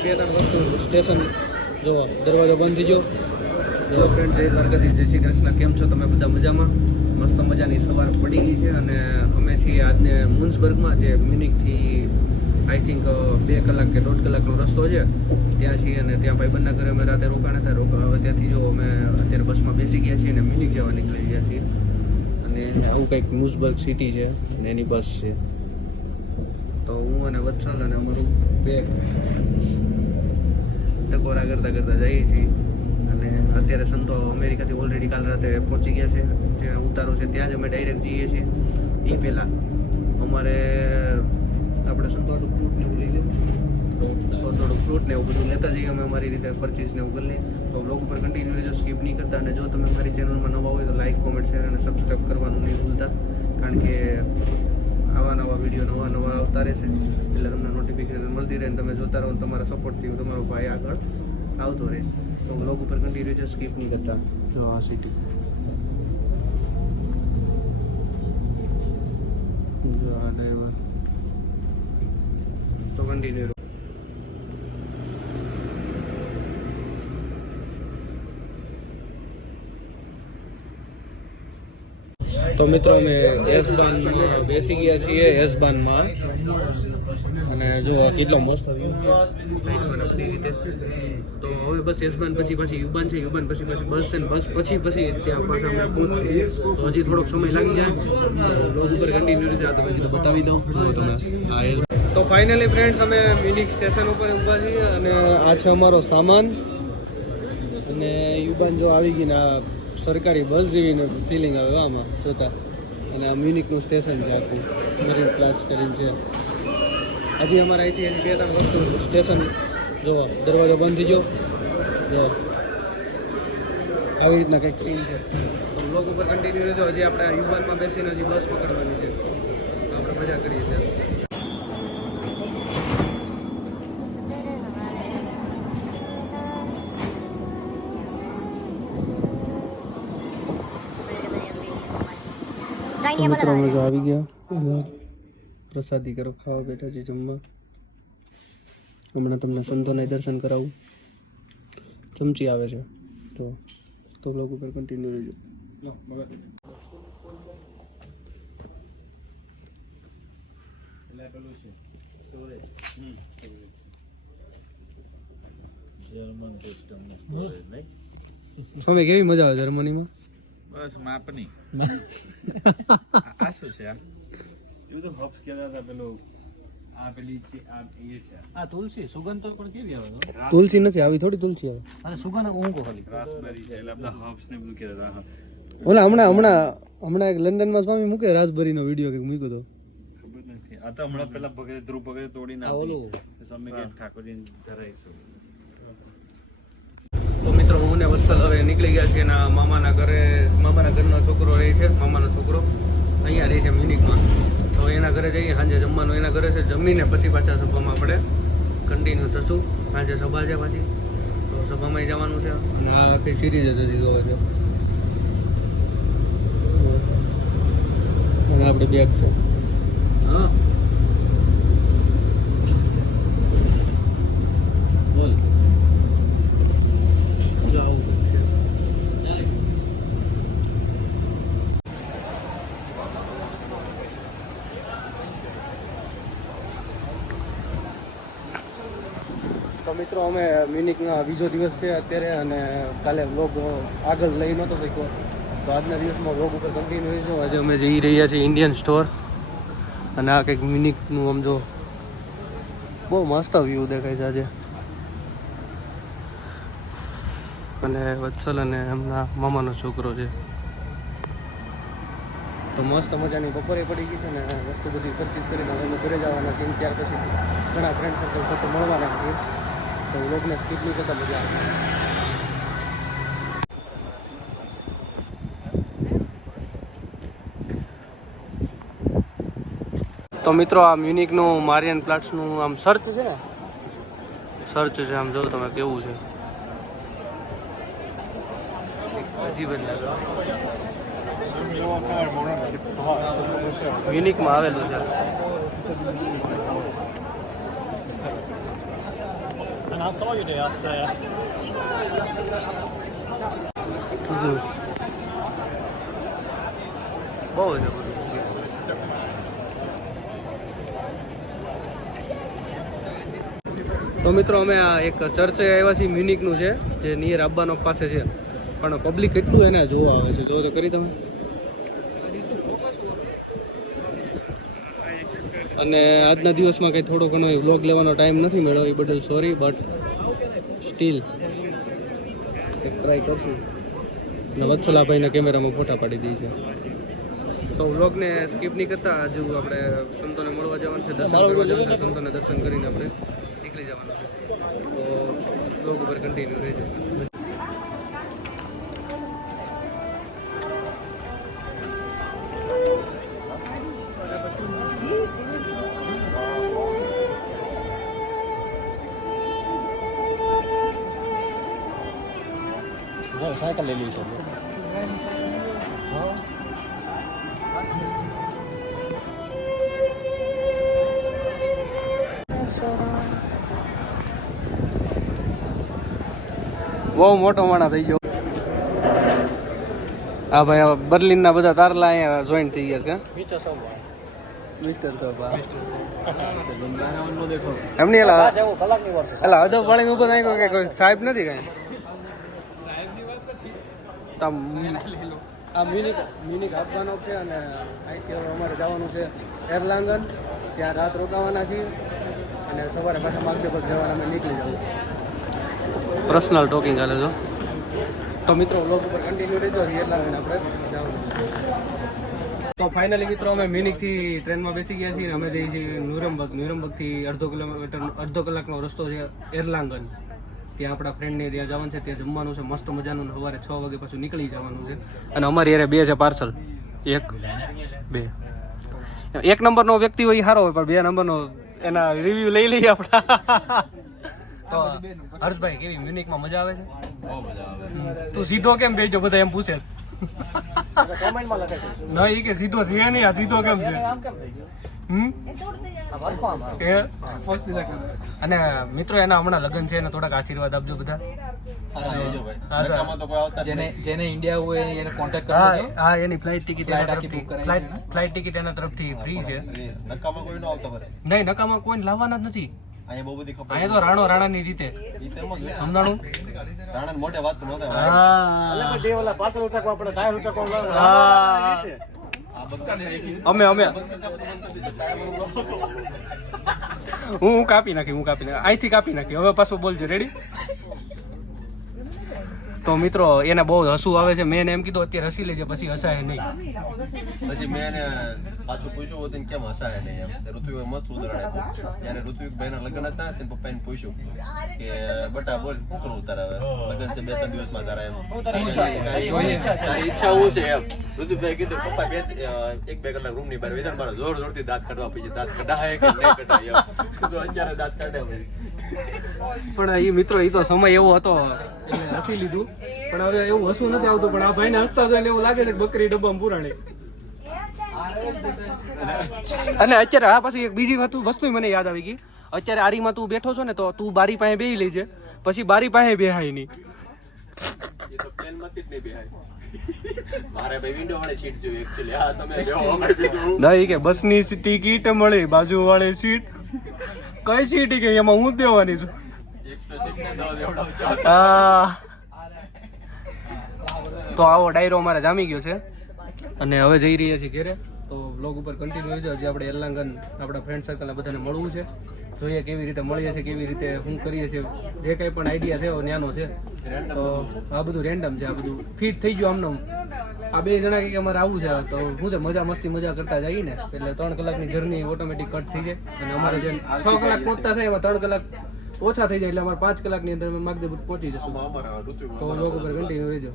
Station જો દરવાજો બંધ થઈ ગયો. હેલો ફ્રેન્ડ, જય દ્વારકાધીશ, જય શ્રી કૃષ્ણ. કેમ છો તમે બધા? મજામાં? મસ્ત મજાની સવાર પડી ગઈ છે અને અમે છીએ આજને મુન્સબર્ગમાં, જે મ્યુનિકથી આઈ થિંક 2 કલાક કે 1.5 કલાકનો રસ્તો છે. ત્યાં છીએ અને ત્યાં ભાઈબંધના ઘરે અમે રાતે રોકાણા હતા. હવે ત્યાંથી જો અમે અત્યારે બસમાં બેસી ગયા છીએ અને મ્યુનિક જવા નીકળી ગયા છીએ. અને આવું કંઈક મુન્સબર્ગ સિટી છે અને એની બસ છે. તો હું અને વત્સલ અને અમારું બેગ ટકોરા કરતાં કરતાં જઈએ છીએ. અને અત્યારે સંતો અમેરિકાથી ઓલરેડી કાલ રાતે પહોંચી ગયા છે. જ્યાં ઉતારો છે ત્યાં જ અમે ડાયરેક્ટ જઈએ છીએ. એ પહેલાં અમારે આપણે સંતો ફ્રૂટ ને એવું લઈ લઈએ, તો થોડું ફ્રૂટ ને એવું બધું લેતા જઈએ અમે અમારી રીતે પરચેસ ને એવું કરી લઈએ. તો બ્લોગ ઉપર કન્ટિન્યુ રહેજો, સ્કીપ નહીં કરતા. અને જો તમે મારી ચેનલમાં નવા હોય તો લાઇક, કોમેન્ટ, શેર અને સબસ્ક્રાઈબ કરવાનું નહીં ભૂલતા, કારણ કે આવા નવા વિડીયો નવા આવતા રહેશે એટલે તમને નોટિફિકેશન મળતી રહે. તમે જોતા રહો, તમારા સપોર્ટથી તમારો ભાઈ આગળ આવતો રહે. તો બ્લોગ ઉપર કન્ટિન્યુ છે, સ્કીપ નહીં કરતા. જો આ સિટી, જો આ ડ્રાઈવર, તો કન્ટિન્યુ. તો મિત્રો અમે એસબાનમાં બેસી ગયા છીએ, એસબાનમાં. અને જો આ કેટલો મસ્ત વ્યૂ છે સાઈડમાં બધી રીતે. તો હવે બસ એસબાન પછી યુબાન છે, યુબાન પછી બસ છે, બસ પછી ત્યાં પાછા અમે પહોંચીએ. તો હજી થોડોક સમય લાગી જાય. રોડ ઉપર કન્ટિન્યુ રીતે આ તમે કીધું બતાવી દઉં તમે આ. તો ફાઇનલી ફ્રેન્ડ્સ, અમે મ્યુનિક સ્ટેશન ઉપર ઊભા છીએ અને આ છે અમારો સામાન. અને યુબાન જો આવી ગઈ ને આ સરકારી બસ જેવી ફિલિંગ આવે આમાં જોતા. અને આ મ્યુનિકનું સ્ટેશન છે આખું, મરીન પ્લાટ્સ કરીને છે. હજી અમારે અહીંથી 2-3 વસ્તુ સ્ટેશન જોવો, દરવાજો બંધ થઈ ગયો. જો આવી રીતના કંઈક સીન છે. તો બ્લોગ ઉપર કન્ટિન્યુ રહેજો. હજી આપણે યુવાનમાં બેસીને હજી બસ પકડવાની છે. તો આપણે મજા કરીએ છીએ. મિત્રો અમે જો આવી ગયા, પ્રસાદી કરો, ખાવા બેઠા છે જમવા. હમણાં તમને સંતોના દર્શન કરાવું. ચમચી આવે છે તો લોકો ઉપર કન્ટિન્યુ રહેજો. સ્વામી, કેવી મજા આવે જર્મનીમાં? બસ માપની. આ શું છે? એ બધું હબ્સ કહેતા હતા પેલું. આ પેલી છે, આ એ છે. આ તુલસી સુગંધ તો પણ કેવી આવે? તુલસી નથી આવી, થોડી તુલસી આવે. અને સુગંધ ઊંઘો ખાલી રાસબેરી છે, એટલે બધા હબ્સ ને બધું કહેતા હતા. ઓલા હમણાં એક લંડનમાં સ્વામી મૂકે રાસબેરીનો વિડીયો કે મૂક્યો તો, ખબર નથી. આ તો હમણાં પેલા ભગત ધ્રુવ ભગત તોડીને ઓલું સ્વામી કે ઠાકોરજીને ધરાઈશું. તો મિત્રો હું ને વત્સલ હવે નીકળી ગયા છીએ એના મામાના ઘરનો છોકરો રહે છે. મામાનો છોકરો અહીંયા રહે છે મ્યુનિકમાં. તો એના ઘરે જઈએ, સાંજે જમવાનું એના ઘરે છે. જમીને પછી પાછા સભામાં આપણે કન્ટિન્યુ થશું. સાંજે સભા છે પાછી, તો સભામાં જવાનું છે. અને આ કઈ સિરીઝ હતી જોવે છે. અને આપણે બેગ છે. હા બોલ. તો મિત્રો અમે મ્યુનિકના બીજો દિવસ છે અત્યારે, અને કાલે વ્લોગ આગળ લઈ નહોતો શક્યો. તો આજના દિવસમાં વ્લોગ ઉપર કન્ટિન્યુ રહીશું. આજે અમે જઈ રહ્યા છીએ ઇન્ડિયન સ્ટોર. અને આ કંઈક મ્યુનિકનું આમ જો બહુ મસ્ત વ્યૂ દેખાય છે આજે. અને વત્સલ અને એમના મામાનો છોકરો છે. તો મસ્ત મજાની બપોરે પડી ગઈ છે ને વસ્તુ બધી પરચેસ કરીને અમે ઘરે જવાના છીએ. ત્યાર પછી ઘણા ફ્રેન્ડ સર્કલ સાથે મળવાના છીએ. તો વ્લોગને સ્કીપ નહીં કરતા, મજા આવે. તો મિત્રો આ મ્યુનિકનું મારિયન પ્લાટ્સનું આમ સર્ચ છે ને, સર્ચ છે. આમ જો તમે કેવું છે, અજીબ જ લાગે. મ્યુનિકમાં આવેલું છે. Man, I saw you there at બહુ છે બધું. તો મિત્રો અમે આ એક ચર્ચે આવ્યા છીએ મ્યુનિકનું છે જે નિયર આબ્બાનો પાસે છે, પણ પબ્લિક કેટલું એને જોવા આવે છે, જો તો કરી તમે. અને આજના દિવસમાં કંઈ થોડો ઘણો વ્લોગ લેવાનો ટાઈમ નથી મળ્યો, એ બદલ સોરી, બટ સ્ટીલ એક ટ્રાય કરશું. અને વત્સલાભાઈના કેમેરામાં ફોટા પાડી દઈ છે. તો વ્લોગને સ્કીપ નહીં કરતા, હજુ આપણે સંતોને મળવા જવાનું છે, દર્શન કરવા જવાનું છે. સંતોને દર્શન કરીને આપણે નીકળી જવાનું છે. તો વ્લોગ ઉપર કન્ટિન્યુ રહેજો. સાયકલ લઈ લીધી છે. બહુ મોટો માણા થઈ ગયો. હા ભાઈ, હવે બર્લિનના બધા તારલા અહીંયા જોઈન્ટ થઈ ગયા છે. એમની એલા અદબ વાળીને ઉભો થાય કે કોઈ સાહેબ નથી કઈ. આ મ્યુનિક આપવાનો છે અને અહીંથી હવે અમારે જવાનું છે એરલાંગન, ત્યાં રાત રોકાવાના છીએ અને સવારે પાછા માગદેપર જવાના અમે નીકળી જવું. પર્સનલ ટોકિંગ ચાલે છો. તો મિત્રો વ્લોગ ઉપર કન્ટિન્યુ રહેજો, એરલાંગન આપણે જવાનું. તો ફાઇનલી મિત્રો અમે મ્યુનિકથી ટ્રેનમાં બેસી ગયા છીએ. અમે જઈએ છીએ ન્યુરમબર્ગથી અડધો કલાકનો રસ્તો છે એરલાંગન. ત્યાં આપણા ફ્રેન્ડને ત્યાં જવાનું છે, ત્યાં જમવાનું છે મસ્ત મજાનું. સવારે 6 વાગે પાછું નીકળી જવાનું છે. અને અમારી યારે 2 છે પાર્સલ, 1 2. 1 નંબરનો વ્યક્તિ હોય એ સારો હોય, પણ 2 નંબરનો એના રિવ્યુ લઈ લઈએ આપણા. તો હર્ષભાઈ, કેવી મ્યુનિકમાં મજા આવે છે? બહુ મજા આવે. તું સીધો કેમ બેજો, બધા એમ પૂછે. ના, એ કે સીધો છે નહીં, આ સીધો કેમ છે? અને મિત્રો એના હમણાં લગ્ન છે, એને થોડાક આશીર્વાદ આપજો બધા. જેને ઇન્ડિયા હોય એને કોન્ટેક્ટ કરજો. હા, એની ફ્લાઇટ ટિકિટ એના તરફથી ફ્રી છે. નકામાં કોઈ નહીં, નકામાં કોઈને લાવવાના જ નથી. અહીંયા તો રાણાની રીતે સમજાણું. મોટે વાત અમે હું કાપી નાખી અહીંથી કાપી નાખી. હવે પાછું બોલજો, રેડી? તો મિત્રો એને બહુ હસવું આવે છે. મેં એમ કીધું અત્યારે હસી લેજે, પછી હસાય નહીં. પછી મેં એને પાછું પૂછ્યું હતું કેમ હસાય નહીં એમ. ઋતુએ મસ્ત ઉદાહરણ આપ્યું. ત્યારે ઋતુભાઈના લગ્ન હતા, તેને પપ્પાને પૂછ્યું કે બટા બોલ શું કરવું તારે, હવે લગ્ન છે 2-3 દિવસમાં તારા, એમ તારી ઈચ્છા શું છે એમ. ઋતુભાઈ કીધું પપ્પા 1-2 કલાક રૂમ ની બહાર વિધાન મારા જોર જોરથી દાંત કાઢવા, પછી દાંત કઢાય કે નહીં કઢાય એમ. કીધું અત્યારે દાંત કાઢે. પણ એ મિત્રો એ તો સમય એવો હતો એટલે હસી લીધું, પણ હવે એવું હસવું નથી આવતું. પણ આ ભાઈને હસતા જોઈને એવું લાગે છે કે બકરી ડબ્બામાં પુરાણી. અને અત્યારે આ પછી એક બીજી વસ્તુ મને યાદ આવી ગઈ. અત્યારે આરીમાં તું બેઠો છો ને, તો તું બારી પાસે બેહી લેજે, પછી બારી પાસે બેહાય નહીં. નહીં કે બસની ટિકિટ મળે બાજુ વાળી સીટ. કઈ સીટ કે એમાં હું દેવાની છું? તો આવો ડાયરો અમારે જામી ગયો છે અને હવે જઈ રહ્યા છીએ ઘરે. તો વ્લોગ ઉપર કન્ટિન્યુ રહેજો. હજી આપણે એરલાંગન આપણા ફ્રેન્ડ સર્કલને બધાને મળવું છે, જોઈએ કેવી રીતે મળીએ છીએ, કેવી રીતે શું કરીએ છીએ. જે કંઈ પણ આઈડિયા છે એવો ન્યાનો છે. તો આ બધું રેન્ડમ છે, આ બધું ફિટ થઈ ગયું આમનું. આ 2 જણા કે અમારે આવું છે, તો શું છે મજા કરતા જઈએ ને, એટલે 3 કલાકની જર્ની ઓટોમેટિક કટ થઈ જાય. અને અમારે જે 6 કલાક પહોંચતા થાય એમાં 3 કલાક ઓછા થઈ જાય, એટલે અમારે 5 કલાકની અંદર અમે માગદેપુર પહોંચી જશું. તો વ્લોગ ઉપર કન્ટિન્યુ રહેજો.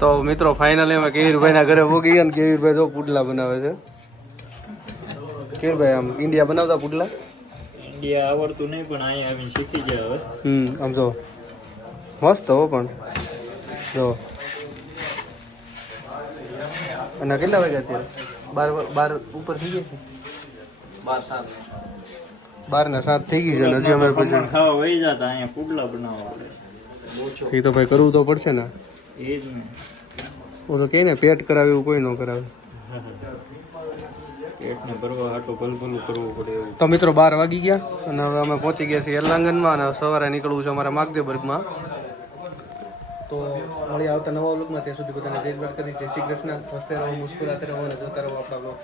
તો મિત્રો ફાઇનલી અમે કેવીરભાઈના ઘરે પહોંચી ગયા. કેવીરભાઈ જો પુડલા બનાવે છે. કેવીરભાઈ આમ ઇન્ડિયા બનાવતા પુડલા? ઇન્ડિયા આવડતું નહીં, પણ અહીંયા આવીને શીખી ગયા હવે. આમ જો મસ્ત હો. પણ જો અને કેટલા વાગ્યા અત્યારે? 12 ઉપર થઈ ગયા છે. 12 સાત 12:07 થઈ ગઈ છે ને હજી અમારે પછી ખમણ ખાવા વહી જતા અહીંયા પુડલા બનાવવા પડે એ તો ભાઈ કરવું તો પડશે ને. એ જ ને ઓલો કે ને પેટ કરાવે એવું કોઈ ન કરાવે. પેટને ભરવા હાટું ભલભલું કરવું પડે એવું. તો મિત્રો 12 વાગી ગયા અને હવે અમે પહોંચી ગયા છીએ એરલાંગનમાં અને સવારે નીકળવું છે અમારા માગદેબર્ગમાં. તો મળી આવતા નવા વ્લોગમાં. ત્યાં સુધી બધાને જય દ્વારકાધીશ, જય શ્રી કૃષ્ણ. હસતે રહો, મુસ્કુરાતે રહો અને જોતા રહો આપણા વ્લોગ.